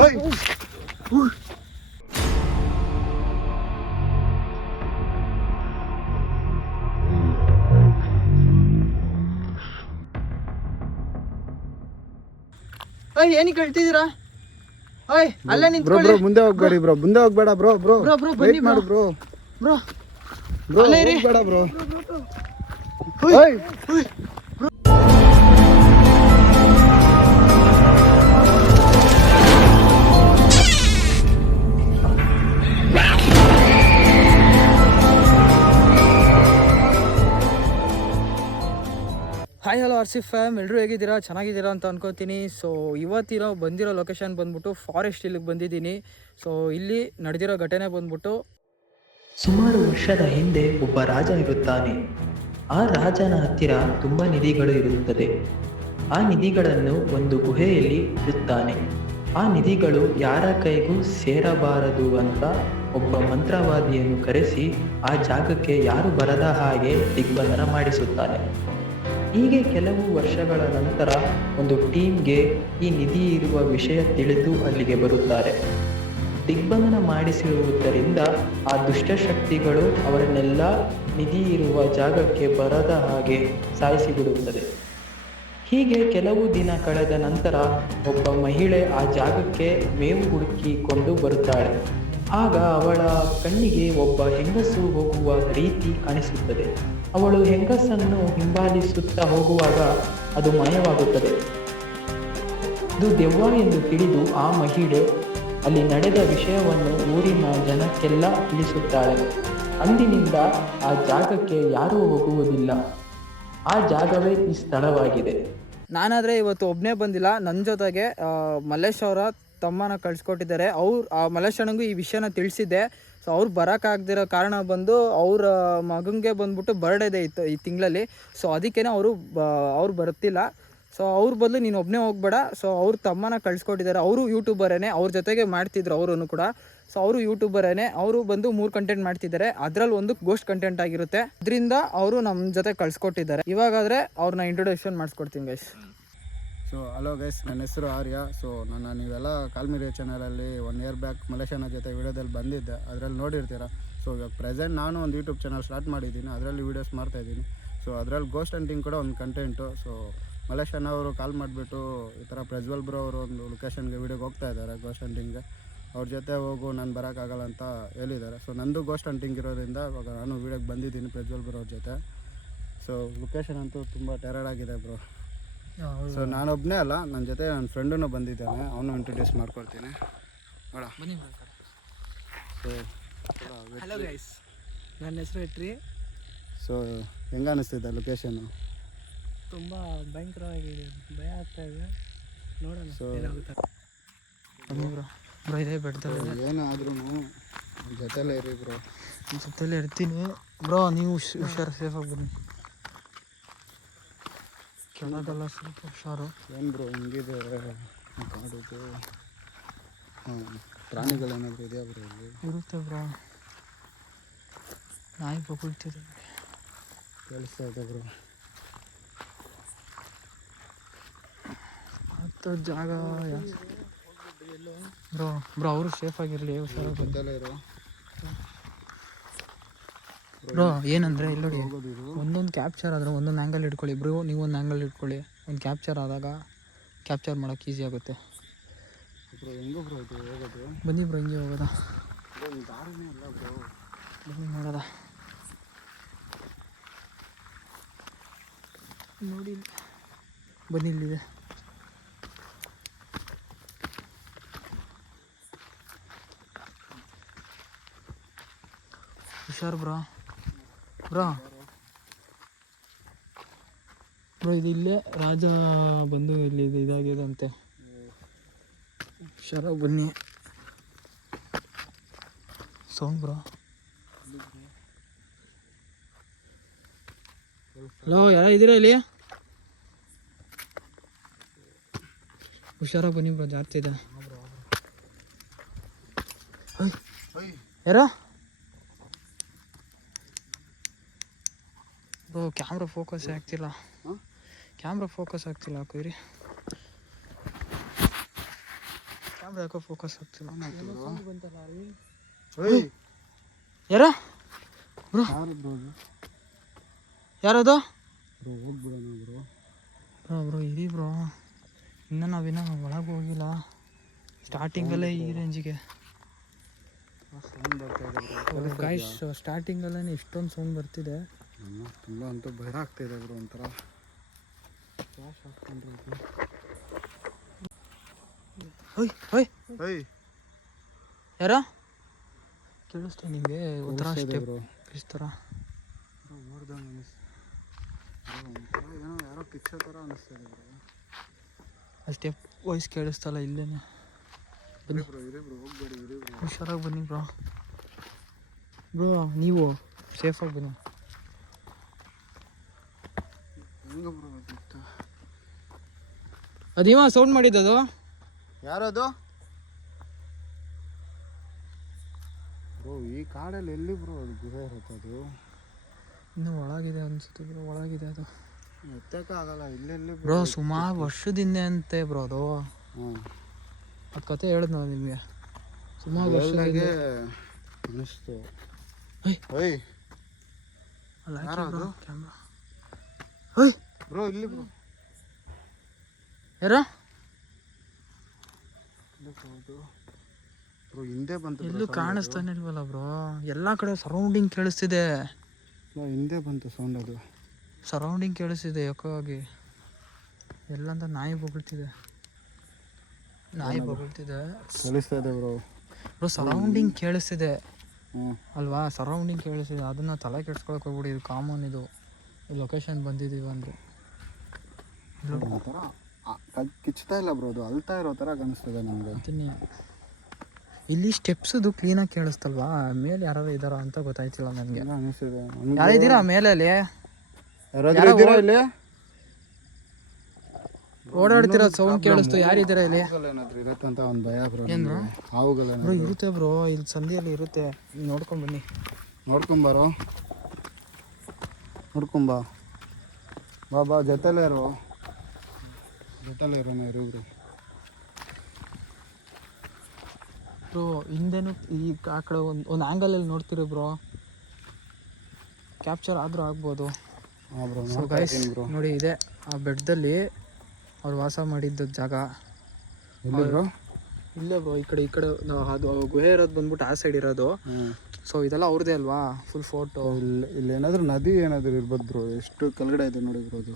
ಓಯ್. ಓಯ್ ಏನಕ್ಕೆ ಹೇಳ್ತಿದ್ದೀರಾ? ಓಯ್ ಅಲ್ಲೇ ಬ್ರೋ ನಿಂತ್ಕೊಳ್ಳಿ. ಬ್ರೋ ಮುಂದೆ ಹೋಗ್ಬೇಡಿ ಬ್ರೋ. ಮುಂದೆ ಹೋಗ್ಬೇಡ ಬ್ರೋ ಬ್ರೋ. Bro, bro, ಬನ್ನಿ ಮಾಡು ಬ್ರೋ. ಬ್ರೋ. ಬ್ರೋ. ಅಲ್ಲೇ ಇರಿ. ಹೋಗ್ಬೇಡ ಬ್ರೋ. ಓಯ್. ಓಯ್. ಹಾಯ್ ಹಲೋ ಆರ್ಸಿಫ್ ಫ್ಯಾಮ್ ಎಲ್ಲರೂ ಹೇಗಿದ್ದೀರಾ? ಚೆನ್ನಾಗಿದ್ದೀರಾ ಅಂತ ಅನ್ಕೋತೀನಿ. ಸೊ ಇವತ್ತಿರೋ ಬಂದಿರೋ ಲೊಕೇಶನ್ ಬಂದ್ಬಿಟ್ಟು ಫಾರೆಸ್ಟ್ ಇಲ್ಲಿಗೆ ಬಂದಿದ್ದೀನಿ. ಸೊ ಇಲ್ಲಿ ನಡೆದಿರೋ ಘಟನೆ ಬಂದ್ಬಿಟ್ಟು ಸುಮಾರು ವರ್ಷದ ಹಿಂದೆ ಒಬ್ಬ ರಾಜ ಇರುತ್ತಾನೆ. ಆ ರಾಜನ ಹತ್ತಿರ ತುಂಬ ನಿಧಿಗಳು ಇರುತ್ತದೆ. ಆ ನಿಧಿಗಳನ್ನು ಒಂದು ಗುಹೆಯಲ್ಲಿ ಇಡುತ್ತಾನೆ. ಆ ನಿಧಿಗಳು ಯಾರ ಕೈಗೂ ಸೇರಬಾರದು ಅಂತ ಒಬ್ಬ ಮಂತ್ರವಾದಿಯನ್ನು ಕರೆಸಿ ಆ ಜಾಗಕ್ಕೆ ಯಾರು ಬರದ ಹಾಗೆ ದಿಗ್ಬಂಧನ ಮಾಡಿಸುತ್ತಾನೆ. ಹೀಗೆ ಕೆಲವು ವರ್ಷಗಳ ನಂತರ ಒಂದು ಟೀಮ್ಗೆ ಈ ನಿಧಿ ಇರುವ ವಿಷಯ ತಿಳಿದು ಅಲ್ಲಿಗೆ ಬರುತ್ತಾರೆ. ದಿಗ್ಬಂಧನ ಮಾಡಿಸಿರುವುದರಿಂದ ಆ ದುಷ್ಟಶಕ್ತಿಗಳು ಅವರನ್ನೆಲ್ಲ ನಿಧಿ ಇರುವ ಜಾಗಕ್ಕೆ ಬರದ ಹಾಗೆ ಸಾಯಿಸಿಬಿಡುತ್ತದೆ. ಹೀಗೆ ಕೆಲವು ದಿನ ಕಳೆದ ನಂತರ ಒಬ್ಬ ಮಹಿಳೆ ಆ ಜಾಗಕ್ಕೆ ಮೇವು ಹುಡುಕಿಕೊಂಡು ಬರುತ್ತಾಳೆ. ಆಗ ಅವಳ ಕಣ್ಣಿಗೆ ಒಬ್ಬ ಹೆಂಗಸು ಹೋಗುವ ರೀತಿ ಕಾಣಿಸುತ್ತದೆ. ಅವಳು ಹೆಂಗಸನ್ನು ಹಿಂಬಾಲಿಸುತ್ತಾ ಹೋಗುವಾಗ ಅದು ಮಾಯವಾಗುತ್ತದೆ. ಇದು ದೆವ್ವ ಎಂದು ತಿಳಿದು ಆ ಮಹಿಳೆ ಅಲ್ಲಿ ನಡೆದ ವಿಷಯವನ್ನು ಊರಿನ ಜನಕ್ಕೆಲ್ಲ ತಿಳಿಸುತ್ತಾಳೆ. ಅಂದಿನಿಂದ ಆ ಜಾಗಕ್ಕೆ ಯಾರೂ ಹೋಗುವುದಿಲ್ಲ. ಆ ಜಾಗವೇ ಈ ಸ್ಥಳವಾಗಿದೆ. ನಾನಾದರೆ ಇವತ್ತು ಒಬ್ಬನೇ ಬಂದಿಲ್ಲ. ನನ್ನ ಜೊತೆಗೆ ಮಲ್ಲೇಶ್ ಅವರ ತಮ್ಮನ ಕಳ್ಸಿಕೊಟ್ಟಿದ್ದಾರೆ. ಅವ್ರು, ಆ, ಮಲ್ಲೇಶ್ ಈ ವಿಷಯನ ತಿಳಿಸಿದ್ದೆ. ಸೊ ಅವ್ರು ಬರೋಕ್ಕಾಗ್ದಿರೋ ಕಾರಣ ಬಂದು ಅವರ ಮಗನಿಗೆ ಬಂದ್ಬಿಟ್ಟು ಬರ್ಡೇ ಇತ್ತು ಈ ತಿಂಗಳಲ್ಲಿ. ಸೊ ಅದಕ್ಕೇ ಅವರು ಅವ್ರು ಬರ್ತಿಲ್ಲ. ಸೊ ಅವ್ರ ಬದಲು ನೀನು ಒಬ್ಬನೇ ಹೋಗ್ಬೇಡ. ಸೊ ಅವ್ರ ತಮ್ಮನ ಕಳ್ಸ್ಕೊಟ್ಟಿದ್ದಾರೆ ಅವರು ಯೂಟ್ಯೂಬರೇ ಅವ್ರ ಜೊತೆಗೆ ಮಾಡ್ತಿದ್ರು ಅವರು ಕೂಡ. ಸೊ ಅವರು ಯೂಟ್ಯೂಬರೇನೆ ಅವರು ಬಂದು ಮೂರು ಕಂಟೆಂಟ್ ಮಾಡ್ತಿದ್ದಾರೆ ಅದರಲ್ಲಿ ಒಂದು ಗೋಸ್ಟ್ ಕಂಟೆಂಟ್ ಆಗಿರುತ್ತೆ. ಅದರಿಂದ ಅವರು ನಮ್ಮ ಜೊತೆ ಕಳ್ಸ್ಕೊಟ್ಟಿದ್ದಾರೆ. ಇವಾಗಾದರೆ ಅವ್ರನ್ನ ಇಂಟ್ರೊಡಕ್ಷನ್ ಮಾಡಿಸ್ಕೊಡ್ತೀನಿ ಗೈಸ್ ಸೊ ಹಲೋ ಗೈಸ್ ನನ್ನ ಹೆಸರು ಆರ್ಯ. ಸೊ ನನ್ನ ನೀವೆಲ್ಲ ಕಾಲ್ಮಿರಿಯ ಚಾನಲಲ್ಲಿ ಒನ್ ಇಯರ್ ಬ್ಯಾಕ್ ಮಲೇಷನ ಜೊತೆ ವೀಡಿಯೋದಲ್ಲಿ ಬಂದಿದ್ದೆ. ಅದರಲ್ಲಿ ನೋಡಿರ್ತೀರ? ಸೊ ಇವಾಗ ಪ್ರೆಸೆಂಟ್ ನಾನು ಒಂದು ಯೂಟ್ಯೂಬ್ ಚಾನಲ್ ಸ್ಟಾರ್ಟ್ ಮಾಡಿದ್ದೀನಿ. ಅದರಲ್ಲಿ ವೀಡಿಯೋಸ್ ಮಾಡ್ತಾಯಿದ್ದೀನಿ ಸೊ ಅದರಲ್ಲಿ ಗೋಸ್ಟ್ ಹಂಟಿಂಗ್ ಕೂಡ ಒಂದು ಕಂಟೆಂಟು ಸೊ ಮಲೇಷನ ಅವರು ಕಾಲ್ ಮಾಡಿಬಿಟ್ಟು ಈ ಥರ ಪ್ರಜ್ವಲ್ ಬ್ರೋ ಅವರು ಒಂದು ಲೊಕೇಶನ್ಗೆ ವೀಡಿಯೋಗೆ ಹೋಗ್ತಾ ಇದ್ದಾರೆ ಗೋಸ್ಟ್ ಹಂಟಿಂಗ್ಗೆ ಅವ್ರ ಜೊತೆ ಹೋಗು, ನಾನು ಬರೋಕ್ಕಾಗಲ್ಲ ಅಂತ ಹೇಳಿದ್ದಾರೆ. ಸೊ ನಂದು ಗೋಸ್ಟ್ ಹಂಟಿಂಗ್ ಇರೋದ್ರಿಂದ ಇವಾಗ ನಾನು ವೀಡಿಯೋಗೆ ಬಂದಿದ್ದೀನಿ ಪ್ರಜ್ವಲ್ ಬ್ರೋ ಅವ್ರ ಜೊತೆ. ಸೊ ಲೊಕೇಶನ್ ಅಂತೂ ತುಂಬ ಟೆರರ್ ಆಗಿದೆ ಬ್ರೋ ಸೊ ನಾನೊಬ್ಬನೇ ಅಲ್ಲ ನನ್ನ ಜೊತೆ ನನ್ನ ಫ್ರೆಂಡೂ ಬಂದಿದ್ದಾನೆ ಅವನು ಇಂಟ್ರೊಡ್ಯೂಸ್ ಮಾಡ್ಕೊಳ್ತೀನಿ ಬೇಡ ಬನ್ನಿ ಸೊ ಹಲೋ ಗೈಸ್ ನನ್ನ ಹೆಸರು ಇಟ್ರಿ ಸೊ ಹೆಂಗೆ ಅನಿಸ್ತಿದೆ ಲೊಕೇಶನು ತುಂಬ ಭಯಂಕರವಾಗಿದೆ. ಭಯ ಆಗ್ತಾ ಇದೆ. ನೋಡೋಣ ಸೊ ಬ್ರೋ ಬ್ರೋ ಇದೇ ಬಿಡ್ತಾರೆ ಏನಾದ್ರೂ ಜೊತೆಲೇ ಇರಿ ಬ್ರೋ ಜೊತೆಲ್ಲ ಇರ್ತೀನಿ. ಬ್ರೋ ನೀವು ಹುಷಾರ್ ಹುಷಾರು ಸೇಫಾಗಿ ಬನ್ನಿ. ಕೆಳಗೆಲ್ಲ ಸ್ವಲ್ಪ ಹುಷಾರು. ಏನು ಬ್ರೋ ಹಿಂಗಿದೆ ಕಾಡುದು ಪ್ರಾಣಿಗಳೇನಾದರೂ ಇದೆಯಾ ಬ್ರೋ ಇಲ್ಲಿ ಇರುತ್ತೆ ಬ್ರೋ ನಾಯಿ ಬೊಗಳ್ತಿದೆ ಕೇಳಿಸ್ತಾ ಇದೆ ಬ್ರೋ. ಹತ್ತು ಜಾಗ ಬ್ರೋ ಬ್ರೋ ಅವರು ಸೇಫಾಗಿರಲಿ ಜೊತೆಲೇ ಇರೋ. ಬ್ರೋ ಏನಂದರೆ ಇಲ್ಲಿ ನೋಡಿ ಒಂದೊಂದು ಕ್ಯಾಪ್ಚರ್ ಆದರೆ ಒಂದೊಂದು ಆ್ಯಂಗಲ್ ಇಟ್ಕೊಳ್ಳಿ ಬ್ರೋ ನೀವು ಒಂದು ಆ್ಯಂಗಲ್ ಇಟ್ಕೊಳ್ಳಿ. ಒಂದು ಕ್ಯಾಪ್ಚರ್ ಆದಾಗ ಕ್ಯಾಪ್ಚರ್ ಮಾಡೋಕ್ಕೆ ಈಸಿ ಆಗುತ್ತೆ. ಬನ್ನಿ ಬ್ರೋ ಹಿಂಗೆ ಹೋಗೋದಾ. ಬನ್ನಿ ನೋಡಿ. ಬನ್ನಿ ಇಲ್ಲಿದೆ. ಹುಷಾರು ಬ್ರೋ. ಬ್ರೋ ಬ್ರೋ ಇದು ಇಲ್ಲೇ ರಾಜ ಬಂದು ಇಲ್ಲಿ ಇದು ಇದಾಗಿದೆ ಅಂತೆ ಹುಷಾರಾಗಿ ಬನ್ನಿ. Sound bro. ಹಲೋ, ಯಾರ ಇದ್ದೀರಾ ಇಲ್ಲಿ? ಹುಷಾರಾಗಿ ಬನ್ನಿ ಬ್ರೋ, ಜಾಸ್ತಿ ಇದೆ. ಯಾರೋ? ಬ್ರೋ ಕ್ಯಾಮ್ರಾ ಫೋಕಸ್ ಆಗ್ತಿಲ್ಲ. ಕ್ಯಾಮ್ರಾ ಫೋಕಸ್ ಆಗ್ತಿಲ್ಲ ಕೊಯ್ರಿ. ಕ್ಯಾಮ್ರಾ ಯಾಕೋ ಫೋಕಸ್ ಆಗ್ತಿಲ್ಲ? ಯಾರ? ಬ್ರೋ? ಯಾರದು? ಬ್ರೋ ಹೋಗ್ಬಿಡೋಣ ಬ್ರೋ. ಇರಿ ಬ್ರೋ. ಇನ್ನೂ ನಾವಿನ್ನೂ ಒಳಗೆ ಹೋಗಿಲ್ಲ. ಸ್ಟಾರ್ಟಿಂಗಲ್ಲೇ ಈ ರೇಂಜಿಗೆ ಗಾಯ್ಸ್ ಸ್ಟಾರ್ಟಿಂಗಲ್ಲೇ ಇಷ್ಟೊಂದು ಸೌಂಡ್ ಬರ್ತಿದೆ. ತುಂಬ ಅಂತೂ ಭಯ ಬ್ರೋ ಒಂಥರ. ಕ್ಯಾಶ್ ಹಾಕ್ಕೊಂಡ್ರಿ ಹೊಯ್ ಹೊಯ್ ಹೊಯ್ ಯಾರ? ಕೇಳಿಸ್ತಾ ನಿಮಗೆ ಒಂಥರ ಸ್ಟೆಪ್ ಬ್ರೋ. ಇಸ್ ಥರ. ಬ್ರೋ ಓಡ್ದಂಗೆ ಒಂಥರ ಏನೋ ಯಾರೋ ಕಿಚ್ಚೋ ಥರ ಅನಿಸ್ತಿದೆ ಬ್ರೋ. ಆ ಸ್ಟೆಪ್ ವಾಯ್ಸ್ ಕೇಳಿಸ್ತಲ್ಲ ಇಲ್ಲೇನೆ. ಬನ್ನಿ ಬ್ರೋ ಇರಿ ಬ್ರೋ ಹೋಗ್ಬೇಡಿ ಇರಿ ಬ್ರೋ. ಹುಷಾರಾಗಿ ಬನ್ನಿ ಬ್ರೋ. ಬ್ರೋ ನೀವು ಸೇಫಾಗಿ ಬನ್ನಿ ಹೆಂಗ ಬ್ರೋ ಅದಿತ್ತ ಅದೇವ ಸೌಂಡ್ ಮಾಡಿದ್ದದು? ಯಾರದು? ಬ್ರೋ ಈ ಕಾಡಲ್ಲಿ ಎಲ್ಲಿ ಬ್ರೋ ಅದು ಗುಹೆ ಇರುತ್ತೆ ಅದು? ಇನ್ನು ಒಳಗಿದೆ ಅನ್ಸುತ್ತೆ ಬ್ರೋ ಒಳಗಿದೆ ಅದು. ಎತ್ತಕ್ಕಾಗಲ್ಲ ಇಲ್ಲೆಲ್ಲಿ ಬ್ರೋ ಸುಮಾರು ವರ್ಷದಿಂದ ಅಂತೆ ಬ್ರೋ ಅದು. ಹ್ಞೂ ಅದು ಕತೆ ಹೇಳಿದ್ ನಾವು ನಿಮಗೆ. ಸುಮಾರು ವರ್ಷದಾಗೆ. ಓಯ್ ಅಲ್ಲ? ಕ್ಯಾಮ್ರಾ. ಹೊಯ್ ಬ್ರೋ ಇಲ್ಲಿ ಬ್ರೋ ಯಾರ? ಬ್ರೋ ಹಿಂದೆ ಬಂತು ಎಲ್ಲೂ ಕಾಣಿಸ್ತಾನೆ ಇಲ್ವಲ್ಲ ಬ್ರೋ ಎಲ್ಲ ಕಡೆ ಸರೌಂಡಿಂಗ್ ಕೇಳಿಸ್ತಿದೆ. ಬ್ರೋ ಹಿಂದೆ ಬಂತು ಸೌಂಡ್ ಅದು. ಸರೌಂಡಿಂಗ್ ಕೇಳಿಸ್ತಿದೆ ಯಾಕಾಗಿ ಎಲ್ಲಂತ ನಾಯಿ ಬೊಗಳ್ತಿದೆ. ನಾಯಿ ಬೊಗಳ್ತಿದೆ. ಕೇಳಿಸ್ತಾ ಇದೆ ಬ್ರೋ ಬ್ರೋ ಸರೌಂಡಿಂಗ್ ಕೇಳಿಸ್ತಿದೆ. ಅಲ್ವಾ? ಸರೌಂಡಿಂಗ್ ಕೇಳಿಸ್ತಿದೆ. ಅದನ್ನ ತಲೆ ಕೆಡ್ಸ್ಕೊಳಕ್ ಹೋಗ್ಬಿಡಿ ಇದು ಕಾಮನ್ ಇದು. ಲೊಕೇಶನ್ ಬಂದಿದ್ದೀವಿ ಅಂದ್ರೆ. ಆ, ಕ- ಕಿಚ್ತಾ ಇಲ್ಲ ಬ್ರೋ ಅದು ಅಳ್ತಾ ಇರೋ ಥರ ಕಾಣಿಸ್ತದೆ ನಮಗೆ ಇಲ್ಲಿ ಸ್ಟೆಪ್ಸದು ಕ್ಲೀನಾಗಿ ಕೇಳಿಸ್ತಲ್ವಾ? ಮೇಲೆ ಯಾರು ಇದಾರ ಅಂತ ಗೊತ್ತಾಯ್ತಿಲ್ಲ ನನಗೆ. ಯಾರು ಅನಿಸ್ತಿದೆ. ಯಾರಿದ್ದೀರಾ ಮೇಲೆ ಅಲ್ಲಿ? ಯಾರಾದ್ರೂ ಇದ್ದೀರಾ ಇಲ್ಲಿ? ಓಡಾಡ್ತಿರೋ ಸೌಂಡ್ ಕೇಳಿಸ್ತು ಯಾರಿದ್ದೀರಾ ಇಲ್ಲಿ? ಏನಾದ್ರು ಇರತ್ತೆ ಅಂತ ಒಂದು ಭಯ ಬ್ರೋ ಏನ್ ಬ್ರೋ? ಹಾವುಗಳು ಬ್ರೋ ಇರುತ್ತೆ ಬ್ರೋ ಇಲ್ಲಿ ಸಂಧಿಯಲ್ಲಿ ಇರುತ್ತೆ. ನೋಡ್ಕೊಂಡು ಬನ್ನಿ. ನೋಡ್ಕೊಂಬಾರೋ ನೋಡ್ಕೊಂಬಾ ಬಾ ಬಾ ಜೊತೆಲೇ ಇರು. ಜೊತೆಲೇ ಇರೋಣ ಇರೋಬ್ರು ಬ್ರೋ ಹಿಂದೆನೂ ಈ ಆ ಕಡೆ ಒಂದು ಒಂದು ಆ್ಯಂಗಲಲ್ಲಿ ನೋಡ್ತೀರಿ ಬ್ರೋ ಕ್ಯಾಪ್ಚರ್ ಆದರೂ ಆಗ್ಬೋದು. ಬ್ರೋ ಸೊ ಗೈಸ್ ನೋಡಿ ಇದೆ. ಆ ಬೆಡ್ದಲ್ಲಿ ಅವ್ರು ವಾಸ ಮಾಡಿದ್ದ ಜಾಗ. ಬ್ರೋ ಇಲ್ಲೇ ಬ್ರೋ ಈ ಕಡೆ ಈ ಕಡೆ ಅದು ಗುಹೆ ಇರೋದು ಬಂದ್ಬಿಟ್ಟು ಆ ಸೈಡ್ ಇರೋದು. ಸೊ ಇದೆಲ್ಲ ಅವ್ರದ್ದೇ ಅಲ್ವಾ? ಫುಲ್ ಫೋಟೋ ಇಲ್ಲಿ ಇಲ್ಲಿ ಏನಾದರೂ ನದಿ ಏನಾದರೂ ಇರ್ಬೋದು ಬ್ರೋ ಎಷ್ಟು ಕೆಳಗಡೆ ಇದೆ ನೋಡಿ ಬ್ರೋ ಅದು.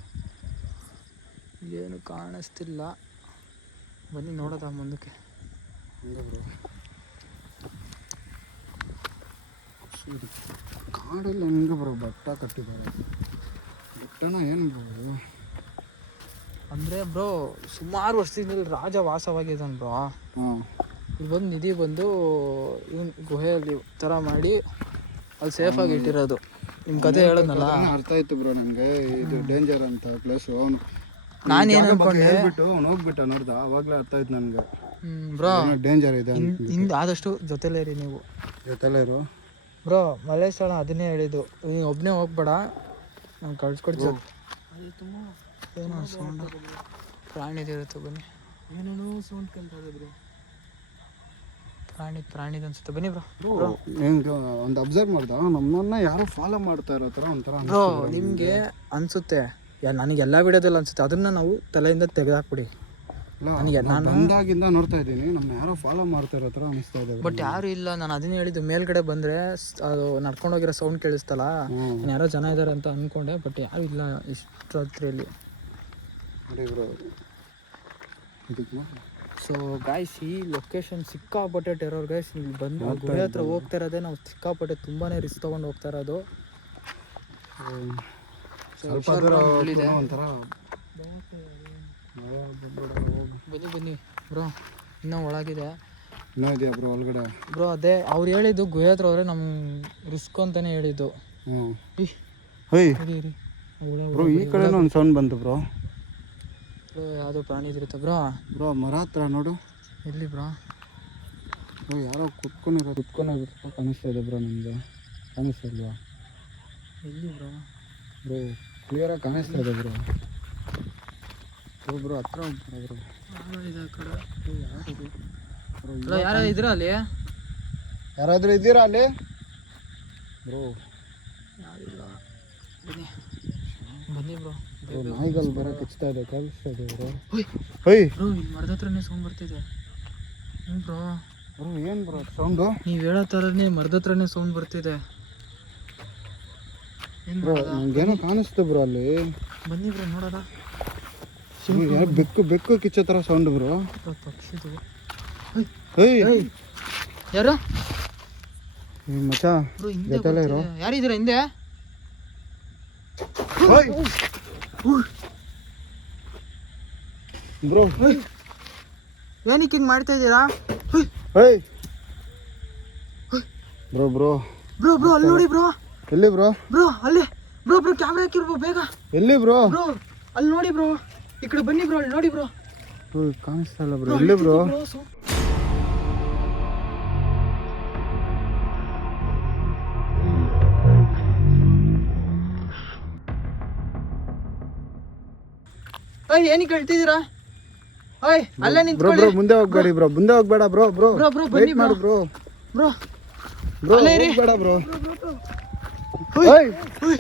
ಏನು ಕಾಣಿಸ್ತಿಲ್ಲ. ಬನ್ನಿ ನೋಡೋದ ಮುಂದಕ್ಕೆ. ಕಾಡಲ್ಲಿ ಹೆಂಗೆ ಬ್ರೋ ಬೆಟ್ಟ ಕಟ್ಟಿದ್ದಾರೆ. ಬೆಟ್ಟನ ಏನು ಬ್ರೋ ಅಂದರೆ ಬ್ರೋ ಸುಮಾರು ವರ್ಷದಿಂದ ರಾಜ ವಾಸವಾಗಿದ್ದಾನೆ ಬ್ರೋ. ಹಾಂ ಇಲ್ಲಿ ಬಂದು ನಿಧಿ ಬಂದು ಇವನ್ ಗುಹೆಯಲ್ಲಿ ಥರ ಮಾಡಿ ಅಲ್ಲಿ ಸೇಫಾಗಿ ಇಟ್ಟಿರೋದು. ನಿಮ್ಮ ಕತೆ ಹೇಳೋದ್ನಲ್ಲ. ಅರ್ಥ ಆಯ್ತು ಬ್ರೋ ನನಗೆ. ಇದು ಡೇಂಜರ್ ಅಂತ ಪ್ಲೇಸು ಅವನು ನಾನು ಏನು ಅನ್ಕೊಂಡೆ? ಹೇಳ್ಬಿಟ್ಟು ಅವ್ನು ಹೋಗ್ಬಿಟ್ಟ ನೋಡ್ದ? ಅವಾಗಲೇ ಅರ್ಥ ಆಯ್ತು ನನಗೆ. ಬ್ರೋ. ಡೇಂಜರ್ ಇದೆ ಅಂತ. ಹಿಂದೆ ಆದಷ್ಟು ಜೊತೆಲೇ ಇರಿ ನೀವು. ಜೊತೆಲೇ ಇರು. ಬ್ರೋ ಮಲ್ಲೇಶ್ವರ ಅದನ್ನೇ ಹೇಳಿದ್ದು. ನೀನು ಒಬ್ಬನೇ ಹೋಗ್ಬೇಡ. ನಾನು ಕಳ್ಸ್ಕೊಡ್ತೀನಿ. ಏನೋ ಸೌಂಡ್ ಪ್ರಾಣಿದಿರುತ್ತೆ ಬನ್ನಿ. ಏನೇನೋ ಸೌಂಡ್ ಕೇಳ್ತದೆ ಬ್ರೋ. ಪ್ರಾಣಿ ಪ್ರಾಣಿದು ಅನ್ಸುತ್ತೆ. ಬನ್ನಿ ಬ್ರೋ. ನಿಮ್ಗೆ ಒಂದು ಅಬ್ಸರ್ವ್ ಮಾಡ್ದ? ನಮ್ಮನ್ನ ಯಾರು ಫಾಲೋ ಮಾಡ್ತಾ ಇರೋ ಥರ ಒಂಥರ ಬ್ರೋ ನಿಮಗೆ ಅನ್ಸುತ್ತೆ. ಯಾ ನನಗೆ ಎಲ್ಲ ವಿಡಿಯೋದಲ್ಲಿ ಅನ್ಸುತ್ತೆ. ಅದನ್ನ ನಾವು ತಲೆಯಿಂದ ತೆಗೆದಾಕ್ಬಿಡಿ. ನನಗೆ ನಾನು ಬಂದಾಗಿಂದ ನೋಡ್ತಾ ಇದ್ದೀನಿ. ನಮ್ಮ ಯಾರೋ ಫಾಲೋ ಮಾಡ್ತಾ ಇರೋ ಥರ ಅನಿಸ್ತಾ ಇದೆ ಬಟ್ ಯಾರು ಇಲ್ಲ ನಾನು ಅದನ್ನೇ ಹೇಳಿದ್ದು ಮೇಲ್ಗಡೆ ಬಂದರೆ ಅದು ನಡ್ಕೊಂಡೋಗಿರೋ ಸೌಂಡ್ ಕೇಳಿಸ್ತಲ್ಲ ಯಾರೋ ಜನ ಇದ್ದಾರೆ ಅಂತ ಅಂದ್ಕೊಂಡೆ ಬಟ್ ಯಾರು ಇಲ್ಲ ಇಷ್ಟು ರಾತ್ರಿಯಲ್ಲಿ ನೋಡಿ ಬ್ರೋ ಇದಕ್ಕೆ ಸೊ ಗಾಯ್ಸ್ ಈ ಲೊಕೇಶನ್ ಸಿಕ್ಕಾಪಟ್ಟೆ ಟೆರರ್ ಗಾಯ್ಸ್ ಇಲ್ಲಿ ಬಂದು ಗುಹೆ ಹತ್ರ ಹೋಗ್ತಾ ಇರೋದೇ ನಾವು ಸಿಕ್ಕಾಪಟ್ಟೆ ತುಂಬಾ ರಿಸ್ಕ್ ತೊಗೊಂಡು ಹೋಗ್ತಾ ಇರೋದು. ಸ್ವಲ್ಪ ದೂರ ಒಂಥರ. ಬನ್ನಿ ಬನ್ನಿ ಬ್ರೋ ಇನ್ನೂ ಒಳಗಿದೆ. ಇನ್ನೂ ಇದೆಯಾ ಬ್ರೋ ಒಳಗಡೆ? ಬ್ರೋ ಅದೇ ಅವ್ರು ಹೇಳಿದ್ದು ಗುಹೆ ಹತ್ರ ಹೋದ್ರೆ ನಮ್ಮ ರಿಸ್ಕ್ ಅಂತಾನೆ ಹೇಳಿದ್ದು. ಬ್ರೋ ಈ ಕಡೆನೂ ಒಂದು ಸೌಂಡ್ ಬಂತು ಬ್ರೋ. ಬ್ರೋ ಯಾವುದೋ ಪ್ರಾಣಿ ಇದಿರುತ್ತೆ ಬ್ರೋ. ಬ್ರೋ ಮರ ಹತ್ರ ನೋಡು. ಎಲ್ಲಿ ಬ್ರೋ? ಬ್ರೋ ಯಾರೋ ಕುತ್ಕೊಂಡಿರೋ ಕುತ್ಕೊಂಡಿರೋ ಕಾಣಿಸ್ತಾ ಇದೆ ಬ್ರೋ ನಿಮಗೆ ಕಾಣಿಸ್ತಾ ಇಲ್ವಾ? ಎಲ್ಲಿ ಬ್ರೋ? ಬ್ರೋ ಕ್ಲಿಯರಾಗಿ ಕಾಣಿಸ್ತಾ ಇದೆ ಬ್ರೋ. ಬ್ರೋ ಬ್ರೋ ಹತ್ರ ಬ್ರೋ ಬ್ರೋ. ಯಾರ ಇದ್ರ ಅಲ್ಲಿ ಯಾರಾದರೂ ಇದ್ದೀರಾ ಅಲ್ಲಿ? ಬ್ರೋ. ಯಾರಿಲ್ಲ. ಬನ್ನಿ. ಬನ್ನಿ ಬ್ರೋ. ನಾಯಿಗಳು ಬರೋ ಕಿಚ್ತಾ ಇದೆ ಕಳಿಸ್ತಾ ಇದೆ ಬ್ರೋ. ಹೊಯ್ ಬ್ರೋ ಇಲ್ಲಿ ಮರದ ಹತ್ರನೇ ಸೌಂಡ್ ಬರ್ತಿದೆ. ಬ್ರೋ? ಬ್ರೋ ಏನು ಬ್ರೋ ಸೌಂಡು ನೀವು ಹೇಳೋ ಥರನೇ ಮರದ ಹತ್ರನೇ ಸೌಂಡ್ ಬರ್ತಿದೆ. ಬ್ರೋ ನಂಗೇನೋ ಕಾಣಿಸ್ತು ಬ್ರೋ ಅಲ್ಲಿ. ಬನ್ನಿ ಬ್ರೋ ಯಾರೋ ಬೆಕ್ಕು ಬೆಕ್ಕು ಕಿಚ್ಚೋ ತರ ಸೌಂಡ್ ಬ್ರೋ. ಪಕ್ಷಿದು. ಏಯ್. ಯಾರು? ಹಿಂದೆ ಜೊತೆಲೇ ಇರೋ? ಬರ್ತಿದೆ. ಹಿಂದೆ? ಬ್ರೋ. ಏನಕ್ಕೆ ಹಿಂಗೆ ಮಾಡ್ತಾ ಇದ್ದೀರಾ? Bro bro. ಬ್ರೋ ಬ್ರೋ ಅಲ್ಲಿ ನೋಡಿ ಬ್ರೋ. ಎಲ್ಲಿ ಬ್ರೋ? ಬ್ರೋ ಅಲ್ಲಿ. ಬ್ರೋ ಬ್ರೋ ಕ್ಯಾಮ್ರಾ ಹಾಕಿರ್ಬೋ ಬೇಗ. ಎಲ್ಲಿ ಬ್ರೋ? ಬ್ರೋ ಅಲ್ಲಿ ನೋಡಿ ಬ್ರೋ. ಈ ಕಡೆ ಬನ್ನಿ ಬ್ರೋ ಅಲ್ಲಿ ನೋಡಿ ಬ್ರೋ. ಓ ಕಾಣಿಸ್ತಾ ಇಲ್ಲ ಬ್ರೋ. ಎಲ್ಲಿ ಬ್ರೋ? ಏನಿಕ್ಕೆ ಏನಕ್ಕೆ ಹೇಳ್ತಿದ್ದೀರಾ? ಓಯ್ ಅಲ್ಲೇ ಬ್ರೋ ನಿಂತ್ಕೊಳ್ಳಿ. ಬ್ರೋ ಮುಂದೆ ಹೋಗ್ಬೇಡಿ ಬ್ರೋ. ಮುಂದೆ ಹೋಗ್ಬೇಡ ಬ್ರೋ ಬ್ರೋ. ಬ್ರೋ ಬ್ರೋ ಬನ್ನಿ ಮಾಡು ಬ್ರೋ. Bro bro. ಹೋಗ್ಬೇಡ ಬ್ರೋ. ಓಯ್ ಓಯ್ ಓಯ್